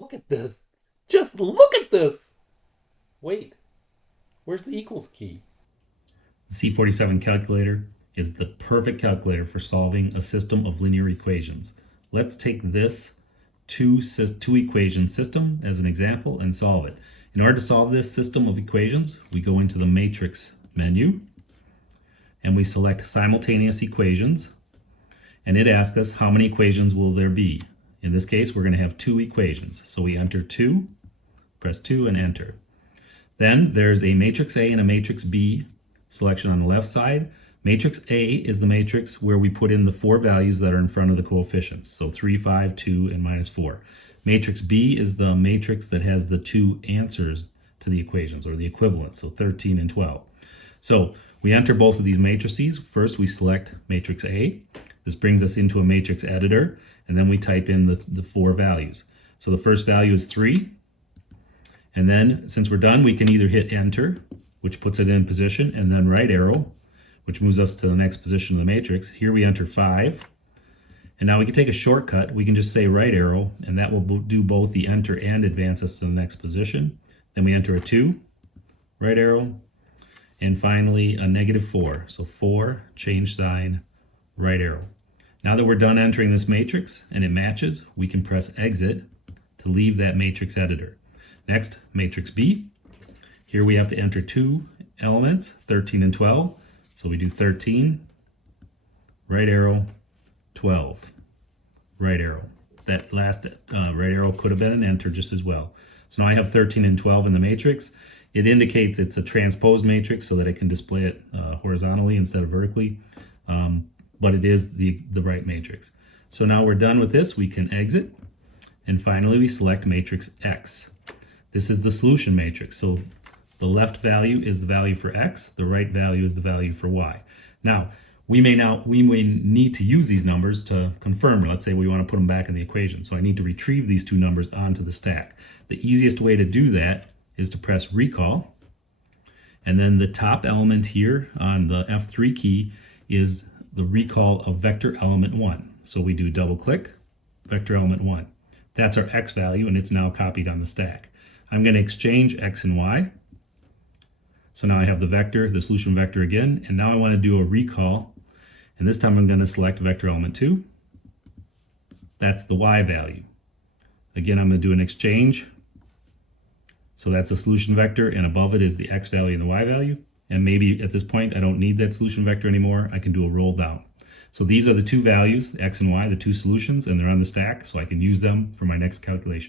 Look at this. Just look at this. Wait, where's the equals key? The C47 calculator is the perfect calculator for solving a system of linear equations. Let's take this two equation system as an example and solve it. In order to solve this system of equations, we go into the matrix menu and we select simultaneous equations, and it asks us how many equations will there be. In this case, we're going to have two equations. So we enter 2, press 2 and enter. Then there's a matrix A and a matrix B selection on the left side. Matrix A is the matrix where we put in the four values that are in front of the coefficients. So 3, 5, 2, and minus 4. Matrix B is the matrix that has the two answers to the equations, or the equivalent, so 13 and 12. So we enter both of these matrices. First, we select matrix A. This brings us into a matrix editor, and then we type in the four values. So the first value is 3. And then, since we're done, we can either hit enter, which puts it in position, and then right arrow, which moves us to the next position of the matrix. Here we enter 5. And now we can take a shortcut. We can just say right arrow, and that will do both the enter and advance us to the next position. Then we enter a 2, right arrow, and finally a -4. So 4, change sign, right arrow. Now that we're done entering this matrix and it matches, we can press exit to leave that matrix editor. Next, matrix B. Here we have to enter two elements, 13 and 12. So we do 13, right arrow, 12, right arrow. That last right arrow could have been an enter just as well. So now I have 13 and 12 in the matrix. It indicates it's a transposed matrix so that it can display it horizontally instead of vertically, but it is the right matrix. So now we're done with this, we can exit, and finally we select matrix X. This is the solution matrix, so the left value is the value for X, the right value is the value for Y. Now, we may need to use these numbers to confirm. Let's say we want to put them back in the equation. So I need to retrieve these two numbers onto the stack. The easiest way to do that is to press recall. And then the top element here on the F3 key is the recall of vector element 1. So we do double click, vector element 1. That's our X value, and it's now copied on the stack. I'm going to exchange X and Y. So now I have the vector, the solution vector again, and now I want to do a recall. And this time I'm going to select vector element 2. That's the Y value. Again, I'm going to do an exchange. So that's a solution vector, and above it is the X value and the Y value. And maybe at this point I don't need that solution vector anymore. I can do a roll down. So these are the two values, X and Y, the two solutions, and they're on the stack, so I can use them for my next calculation.